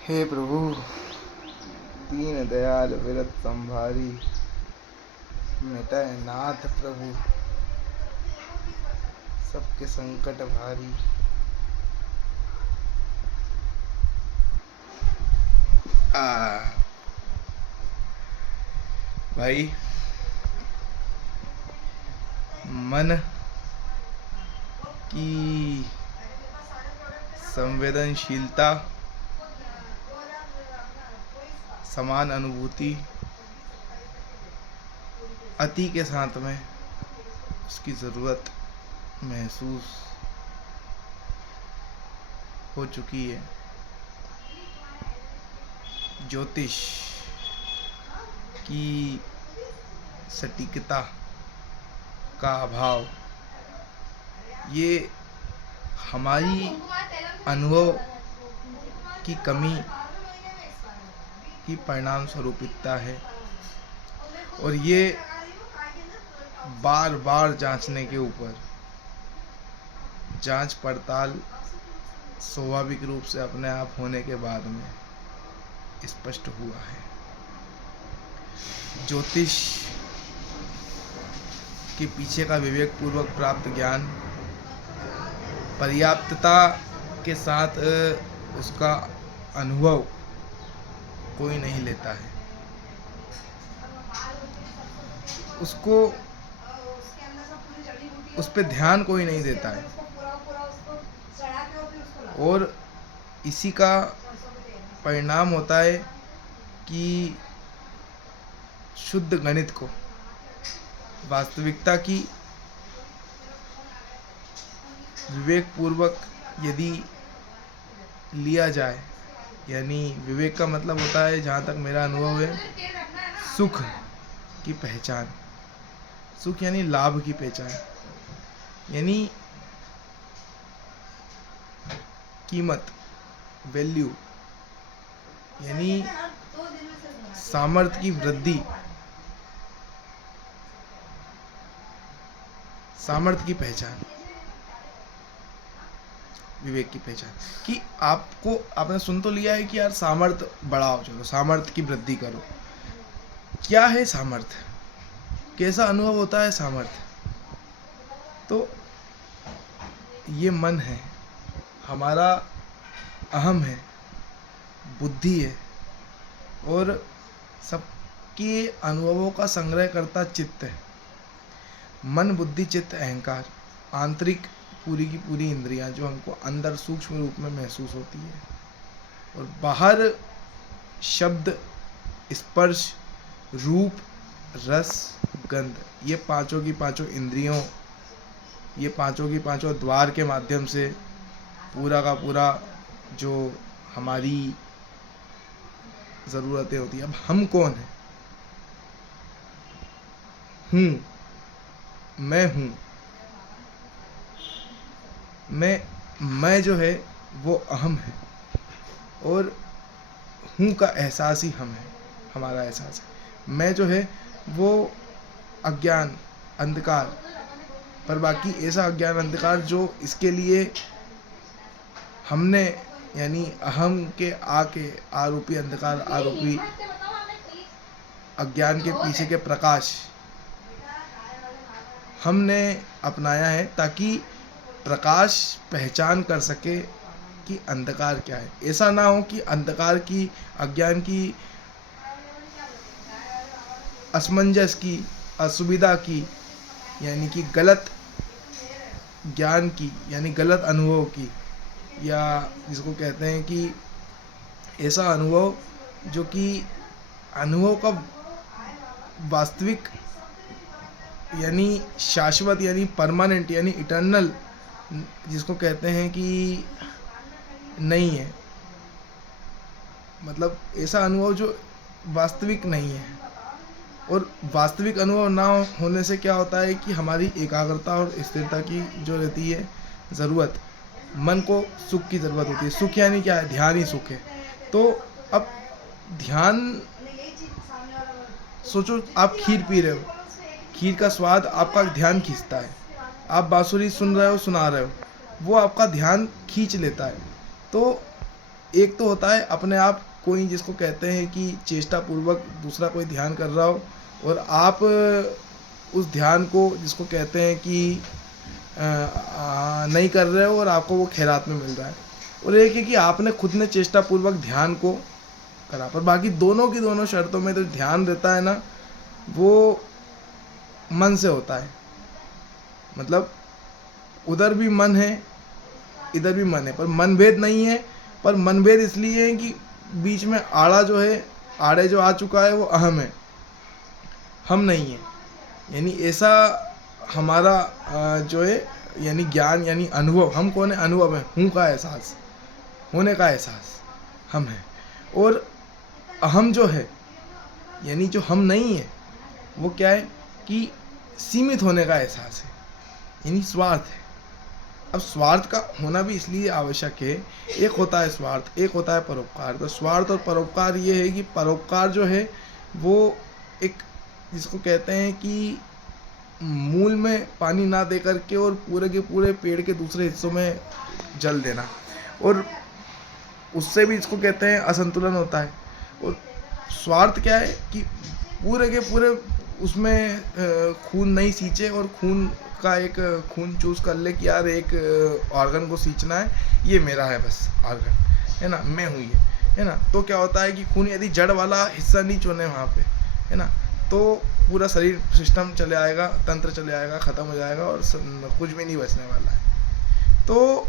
हे प्रभु, दीन दयाल विरत संभारी, मिटाए नाथ प्रभु सबके संकट भारी। भाई, मन की संवेदनशीलता, समान अनुभूति अति के साथ में उसकी ज़रूरत महसूस हो चुकी है। ज्योतिष की सटीकता का अभाव, ये हमारी अनुभव की कमी की परिणाम स्वरूपितता है। और ये बार बार जांचने के ऊपर जांच पड़ताल स्वाभाविक रूप से अपने आप होने के बाद में स्पष्ट हुआ है। ज्योतिष के पीछे का विवेक पूर्वक प्राप्त ज्ञान पर्याप्तता के साथ उसका अनुभव कोई नहीं लेता है, उसको उस पे ध्यान कोई नहीं देता है। और इसी का परिणाम होता है कि शुद्ध गणित को, वास्तविकता की विवेक पूर्वक यदि लिया जाए, यानी विवेक का मतलब होता है, जहाँ तक मेरा अनुभव है, सुख की पहचान। सुख यानी लाभ की पहचान, यानी कीमत, वैल्यू, यानी सामर्थ्य की वृद्धि, सामर्थ्य की पहचान, विवेक की पहचान। कि आपने सुन तो लिया है कि यार सामर्थ्य बढ़ाओ, चलो सामर्थ्य की वृद्धि करो। क्या है सामर्थ्य? कैसा अनुभव होता है सामर्थ्य? तो ये मन है, हमारा अहम है, बुद्धि है, और सबके अनुभवों का संग्रह करता चित्त है। मन, बुद्धि, चित्त, अहंकार, आंतरिक पूरी की पूरी इंद्रियां जो हमको अंदर सूक्ष्म रूप में महसूस होती है, और बाहर शब्द, स्पर्श, रूप, रस, गंध, ये पांचों की पांचों इंद्रियों, ये पांचों की पांचों द्वार के माध्यम से पूरा का पूरा जो हमारी ज़रूरतें होती हैं। अब हम कौन हैं? मैं हूँ। मैं जो है वो अहम है, और हूँ का एहसास ही हम है, हमारा एहसास है। मैं जो है वो अज्ञान, अंधकार, पर बाकी ऐसा अज्ञान अंधकार जो इसके लिए हमने, यानी अहम के आरोपी अंधकार, आरोपी अज्ञान के पीछे के प्रकाश हमने अपनाया है, ताकि प्रकाश पहचान कर सके कि अंधकार क्या है। ऐसा ना हो कि अंधकार की, अज्ञान की, असमंजस की, असुविधा की, यानी कि गलत ज्ञान की, यानी गलत अनुभव की, या जिसको कहते हैं कि ऐसा अनुभव जो कि अनुभव का वास्तविक, यानी शाश्वत, यानी परमानेंट, यानी इटर्नल, जिसको कहते हैं कि नहीं है। मतलब ऐसा अनुभव जो वास्तविक नहीं है। और वास्तविक अनुभव ना होने से क्या होता है कि हमारी एकाग्रता और स्थिरता की जो रहती है ज़रूरत, मन को सुख की ज़रूरत होती है। सुख यानी क्या है? ध्यान ही सुख है। तो अब ध्यान, सोचो आप खीर पी रहे हो, खीर का स्वाद आपका ध्यान खींचता है। आप बांसुरी सुन रहे हो, सुना रहे हो, वो आपका ध्यान खींच लेता है। तो एक तो होता है अपने आप कोई जिसको कहते हैं कि चेष्टा पूर्वक दूसरा कोई ध्यान कर रहा हो और आप उस ध्यान को जिसको कहते हैं कि नहीं कर रहे हो और आपको वो खैरात में मिल रहा है। और एक है कि आपने खुद ने चेष्टा पूर्वक ध्यान को करा। पर बाकी दोनों की दोनों शर्तों में तो ध्यान रहता है ना, वो मन से होता है। मतलब उधर भी मन है, इधर भी मन है, पर मनभेद नहीं है। पर मनभेद इसलिए है कि बीच में आड़ा जो है, आड़े जो आ चुका है वो अहम है, हम नहीं है। यानी ऐसा हमारा जो है यानी ज्ञान यानी अनुभव, हम कौन है? अनुभव है, हूँ का एहसास, होने का एहसास हम है। और अहम जो है यानी जो हम नहीं है वो क्या है कि सीमित होने का एहसास है, यानी स्वार्थ है। अब स्वार्थ का होना भी इसलिए आवश्यक है, एक होता है स्वार्थ, एक होता है परोपकार। तो स्वार्थ और परोपकार ये है कि परोपकार जो है वो एक जिसको कहते हैं कि मूल में पानी ना दे करके और पूरे के पूरे पेड़ के दूसरे हिस्सों में जल देना, और उससे भी इसको कहते हैं असंतुलन होता है। और स्वार्थ क्या है कि पूरे के पूरे उसमें खून नहीं सींचे और खून का एक खून चूज कर ले कि यार एक ऑर्गन को सींचना है, ये मेरा है बस ऑर्गन, है ना, मैं हूँ ये, है ना। तो क्या होता है कि खून यदि जड़ वाला हिस्सा नहीं चुने वहाँ पे, है ना, तो पूरा शरीर सिस्टम चले आएगा, तंत्र चले आएगा, ख़त्म हो जाएगा और कुछ भी नहीं बचने वाला है। तो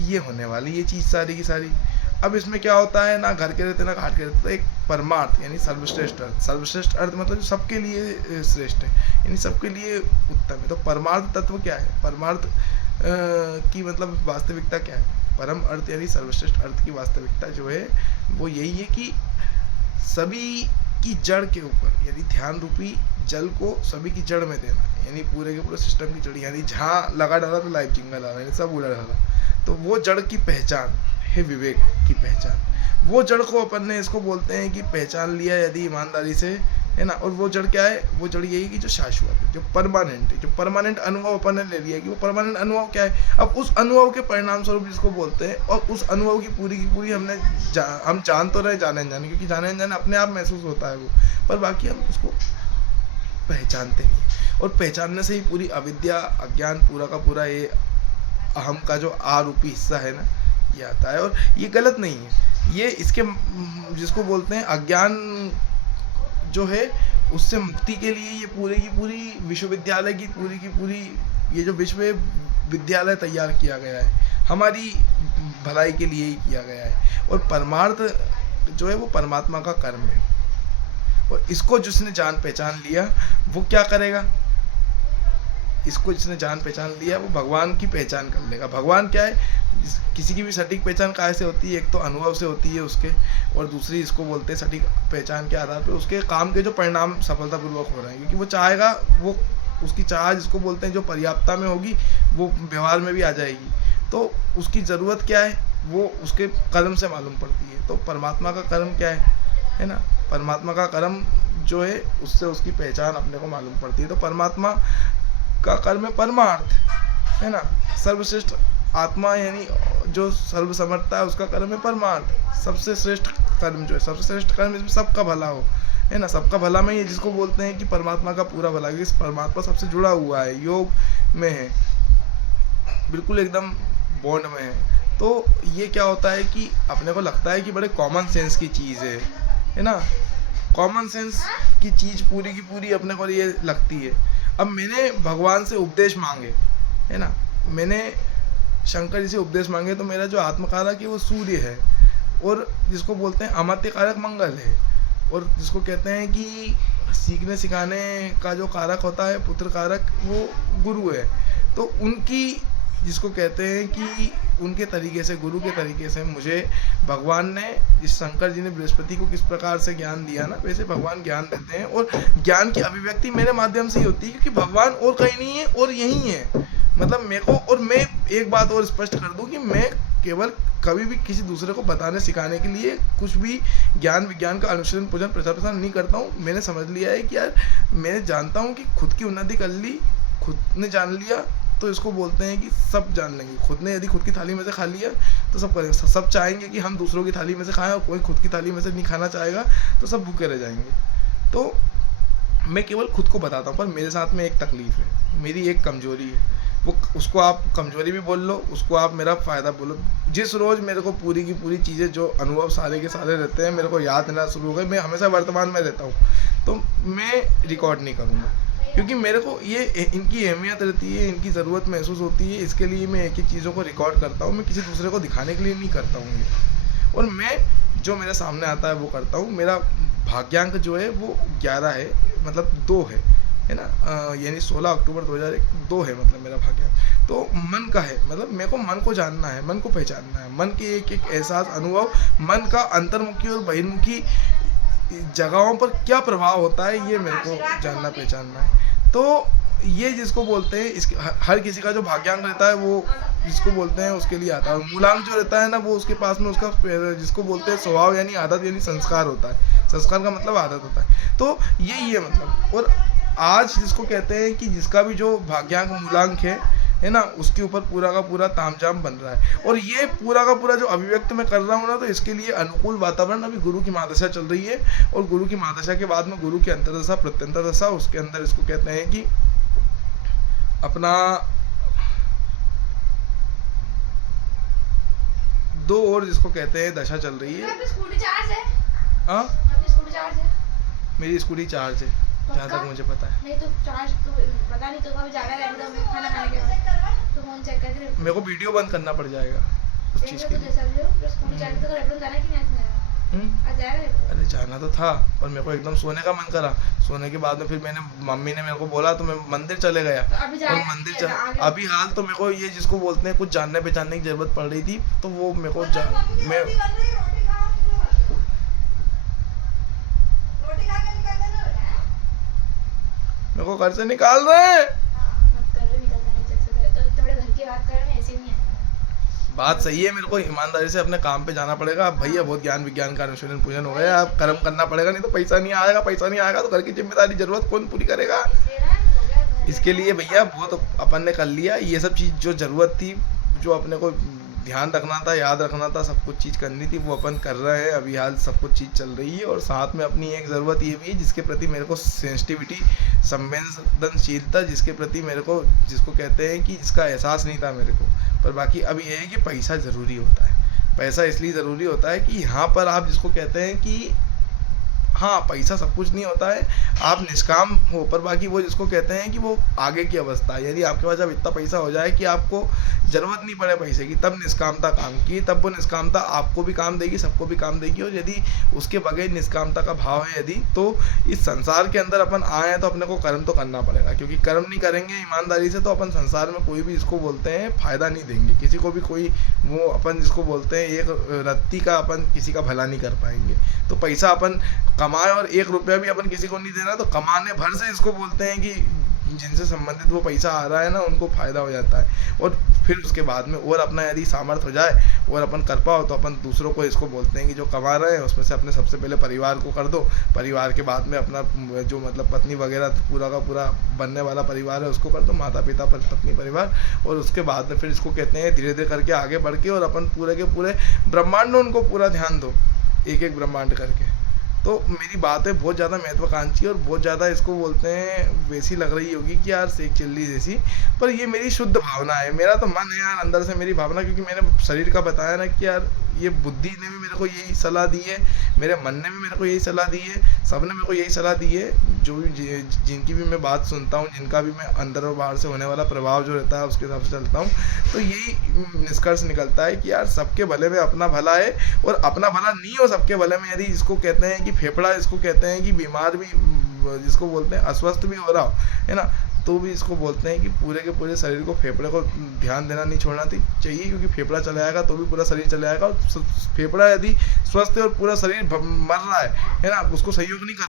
ये होने वाली ये चीज़ सारी की सारी। अब इसमें क्या होता है, ना घर के रहते ना घाट के रहते, तो एक परमार्थ यानी सर्वश्रेष्ठ अर्थ। सर्वश्रेष्ठ अर्थ मतलब सबके लिए श्रेष्ठ है, यानी सबके लिए उत्तम है। तो परमार्थ तत्व क्या है? परमार्थ की मतलब वास्तविकता क्या है? परम अर्थ यानी सर्वश्रेष्ठ अर्थ की वास्तविकता जो है वो यही है कि सभी की जड़ के ऊपर यानी ध्यान रूपी जल को सभी की जड़ में देना, यानी पूरे के पूरे सिस्टम की जड़, यानी जहाँ लगा डाला तो लाइफ जिंगल आ रहा है, सब उड़ा डाला। तो वो जड़ की पहचान है, विवेक की पहचान। वो जड़ को अपन ने इसको बोलते हैं कि पहचान लिया यदि ईमानदारी से, है ना। और वो जड़ क्या है? वो जड़ यही कि जो शाश्वत है, जो परमानेंट है, जो परमानेंट अनुभव अपन ने ले लिया कि वो परमानेंट अनुभव क्या है। अब उस अनुभव के परिणाम स्वरूप जिसको बोलते हैं, और उस अनुभव की पूरी हमने हम जान तो रहे जाने अनजाने, क्योंकि जाने अनजाने अपने आप महसूस होता है वो, पर बाकी हम उसको पहचानते नहीं हैं। और पहचानने से ही पूरी अविद्या, अज्ञान, पूरा का पूरा ये अहम का जो आरूपी हिस्सा है ना, ये आता है। और ये गलत नहीं है, ये इसके जिसको बोलते हैं अज्ञान जो है उससे मुक्ति के लिए ये पूरी की पूरी विश्वविद्यालय की पूरी ये जो विश्वविद्यालय तैयार किया गया है, हमारी भलाई के लिए ही किया गया है। और परमार्थ जो है वो परमात्मा का कर्म है, और इसको जिसने जान पहचान लिया वो क्या करेगा? इसको जिसने जान पहचान लिया वो भगवान की पहचान कर लेगा। भगवान क्या है? किसी की भी सटीक पहचान काहे से होती है? एक तो अनुभव से होती है उसके, और दूसरी इसको बोलते हैं सटीक पहचान के आधार पर उसके काम के जो परिणाम सफलतापूर्वक हो रहे हैं, क्योंकि वो चाहेगा, वो उसकी चाह जिसको बोलते हैं जो पर्याप्तता में होगी वो व्यवहार में भी आ जाएगी। तो उसकी ज़रूरत क्या है वो उसके कर्म से मालूम पड़ती है। तो परमात्मा का कर्म क्या है ना, परमात्मा का कर्म जो है उससे उसकी पहचान अपने को मालूम पड़ती है। तो परमात्मा का कर्म है परमार्थ, है ना। सर्वश्रेष्ठ आत्मा यानी जो सर्वसमर्थता है उसका कर्म है परमार्थ। सबसे श्रेष्ठ कर्म जो है, सबसे श्रेष्ठ कर्म इसमें सबका भला हो, है ना। सबका भला में ये जिसको बोलते हैं कि परमात्मा का पूरा भला, क्योंकि परमात्मा सबसे जुड़ा हुआ है, योग में है, बिल्कुल एकदम बॉन्ड में है। तो ये क्या होता है कि अपने को लगता है कि बड़े कॉमन सेंस की चीज़ है ना। कॉमन सेंस की चीज़ पूरी की पूरी अपने को ये लगती है। अब मैंने भगवान से उपदेश मांगे, है ना, मैंने शंकर जी से उपदेश मांगे, तो मेरा जो आत्मकारक है वो सूर्य है, और जिसको बोलते हैं अमर्त्य कारक मंगल है, और जिसको कहते हैं कि सीखने सिखाने का जो कारक होता है पुत्र कारक वो गुरु है। तो उनकी जिसको कहते हैं कि उनके तरीके से, गुरु के तरीके से मुझे भगवान ने, जिस शंकर जी ने बृहस्पति को किस प्रकार से ज्ञान दिया ना, वैसे भगवान ज्ञान देते हैं। और ज्ञान की अभिव्यक्ति मेरे माध्यम से ही होती है, क्योंकि भगवान और कहीं नहीं है और यही है। मतलब मेरे को, और मैं एक बात और स्पष्ट कर दूं कि मैं केवल कभी भी किसी दूसरे को बताने सिखाने के लिए कुछ भी ज्ञान विज्ञान का अनुसरण पूजन प्रचार प्रसार नहीं करता हूँ। मैंने समझ लिया है कि यार मैं जानता हूँ कि खुद की उन्नति कर ली, खुद ने जान लिया तो इसको बोलते हैं कि सब जान लेंगे। खुद ने यदि खुद की थाली में से खा लिया तो सब करेंगे। सब चाहेंगे कि हम दूसरों की थाली में से खाएं, और कोई खुद की थाली में से नहीं खाना चाहेगा तो सब भूखे रह जाएंगे। तो मैं केवल खुद को बताता हूँ, पर मेरे साथ में एक तकलीफ है, मेरी एक कमजोरी है। वो उसको आप कमजोरी भी बोल लो, उसको आप मेरा फ़ायदा बोलो। जिस रोज़ मेरे को पूरी की पूरी चीज़ें, जो अनुभव सारे के सारे रहते हैं, मेरे को याद आना शुरू हो गए, मैं हमेशा वर्तमान में रहता हूँ, तो मैं रिकॉर्ड नहीं करूँगा, क्योंकि मेरे को ये इनकी अहमियत रहती है, इनकी ज़रूरत महसूस होती है। इसके लिए मैं एक एक चीज़ों को रिकॉर्ड करता हूँ। मैं किसी दूसरे को दिखाने के लिए नहीं करता हूँ ये, और मैं जो मेरे सामने आता है वो करता हूँ। मेरा भाग्यांक जो है वो 11 है, मतलब 2 है ना, यानी 16 अक्टूबर 2001 2 है, मतलब मेरा भाग्यांक। तो मन का है, मतलब मेरे को मन को जानना है, मन को पहचानना है, मन के एक एक एहसास, अनुभव, मन का अंतर्मुखी और बहिर्मुखी जगहों पर क्या प्रभाव होता है, ये मेरे को जानना पहचानना है। तो ये जिसको बोलते हैं, इसके हर किसी का जो भाग्यांक रहता है वो जिसको बोलते हैं उसके लिए आता है। मूलांक जो रहता है ना, वो उसके पास में उसका जिसको बोलते हैं स्वभाव, यानी आदत, यानी संस्कार होता है। संस्कार का मतलब आदत होता है। तो यही है मतलब। और आज जिसको कहते हैं कि जिसका भी जो भाग्यांक मूलांक है ना, उसके ऊपर पूरा का पूरा तामझाम बन रहा है। और ये पूरा का पूरा जो अभिव्यक्त मैं कर रहा हूँ ना, तो इसके लिए अनुकूल वातावरण अभी गुरु की महादशा चल रही है। और गुरु की महादशा के बाद में गुरु की अंतर्दशा, प्रत्यंतर दशा, उसके अंदर इसको कहते हैं कि अपना 2 और जिसको कहते हैं दशा चल रही है। स्कूटी चार्ज है? हाँ, स्कूटी चार्ज है? मेरी स्कूटी चार्ज है, जहाँ तक मुझे पता है। नहीं तो चार्ज तो पता नहीं, तो कभी जाना रहेगा तो खाना खाने के बाद तो फोन चेक करके मेरे को वीडियो बंद करना पड़ जाएगा उस चीज़ के तो लिए। जैसा भी हो, स्कूटी चार्ज तो रेफरेंस जाना कि नहीं आज जाएगा? अरे जाना तो था, पर मेरे को एकदम सोने का मन करा। सोने के बाद में फिर मम्मी ने मेरे को बोला, तो मैं मंदिर चले गया। तो अभी और मंदिर अभी हाल तो मेरे को ये जिसको बोलते हैं कुछ जानने पहचानने की जरूरत पड़ रही थी, तो वो मेरे को मैं मेरे को घर से निकाल रहे हैं। बात सही है, मेरे को ईमानदारी से अपने काम पे जाना पड़ेगा। अब भैया बहुत ज्ञान विज्ञान का अनुशीलन पूजन हो गया, अब कर्म करना पड़ेगा, नहीं तो पैसा नहीं आएगा। पैसा नहीं आएगा तो घर की जिम्मेदारी जरूरत कौन पूरी करेगा? इसके लिए भैया बहुत अपन ने कर लिया। ये सब चीज़ जो ज़रूरत थी, जो अपने को ध्यान रखना था, याद रखना था, सब कुछ चीज़ करनी थी, वो अपन कर रहे हैं। अभी हाल सब कुछ चीज़ चल रही है। और साथ में अपनी एक ज़रूरत ये भी है, जिसके प्रति मेरे को सेंसिटिविटी, संवेदनशीलता, जिसके प्रति मेरे को, जिसको कहते हैं कि इसका एहसास नहीं था मेरे को। पर बाकी अब ये है कि पैसा ज़रूरी होता है। पैसा इसलिए ज़रूरी होता है कि यहाँ पर आप जिसको कहते हैं कि हाँ, पैसा सब कुछ नहीं होता है, आप निष्काम हो। पर बाकी वो जिसको कहते हैं कि वो आगे की अवस्था है, यदि आपके पास जब इतना पैसा हो जाए कि आपको ज़रूरत नहीं पड़े पैसे की, तब निष्कामता काम की, तब वो निष्कामता आपको भी काम देगी, सबको भी काम देगी। और यदि उसके बगैर निष्कामता का भाव है यदि, तो इस संसार के अंदर अपन आए हैं तो अपने को कर्म तो करना पड़ेगा, क्योंकि कर्म नहीं करेंगे ईमानदारी से तो अपन संसार में कोई भी इसको बोलते हैं फ़ायदा नहीं देंगे किसी को भी। कोई वो अपन जिसको बोलते हैं एक रत्ती का अपन किसी का भला नहीं कर पाएंगे। तो पैसा अपन कमाए और 1 रुपया भी अपन किसी को नहीं देना, तो कमाने भर से इसको बोलते हैं कि जिनसे संबंधित वो पैसा आ रहा है ना, उनको फ़ायदा हो जाता है। और फिर उसके बाद में और अपना यदि सामर्थ्य हो जाए और अपन कर पाओ, तो अपन दूसरों को इसको बोलते हैं कि जो कमा रहे हैं उसमें से अपने सबसे पहले परिवार को कर दो। परिवार के बाद में अपना जो मतलब पत्नी वगैरह पूरा का पूरा बनने वाला परिवार है उसको कर दो, माता पिता पत्नी परिवार। और उसके बाद में फिर इसको कहते हैं धीरे धीरे करके आगे बढ़ के, और अपन पूरे के पूरे ब्रह्मांड में उनको पूरा ध्यान दो, एक एक ब्रह्मांड करके। तो मेरी बातें बहुत ज़्यादा महत्वाकांक्षी और बहुत ज़्यादा इसको बोलते हैं वैसी लग रही होगी कि यार सेक चिल्ली जैसी, पर ये मेरी शुद्ध भावना है। मेरा तो मन है यार अंदर से मेरी भावना, क्योंकि मैंने शरीर का बताया ना कि यार ये बुद्धि ने भी मेरे को यही सलाह दी है, मेरे मन ने भी मेरे को यही सलाह दी है, सब ने मेरे को यही सलाह दी है। जो भी जिनकी भी मैं बात सुनता हूँ, जिनका भी मैं अंदर और बाहर से होने वाला प्रभाव जो रहता है उसके हिसाब से चलता हूँ, तो यही निष्कर्ष निकलता है कि यार सबके भले में अपना भला है। और अपना भला नहीं हो सबके भले में, यदि इसको कहते हैं कि फेफड़ा, इसको कहते हैं कि बीमार भी, जिसको बोलते हैं अस्वस्थ भी हो रहा हो, है ना, तो भी इसको बोलते हैं कि पूरे के पूरे शरीर को, फेफड़े को ध्यान देना नहीं छोड़ना चाहिए, क्योंकि फेफड़ा चले आएगा तो भी पूरा शरीर चले आएगा। और फेफड़ा यदि स्वस्थ है और पूरा शरीर मर रहा है ना, उसको सहयोग नहीं कर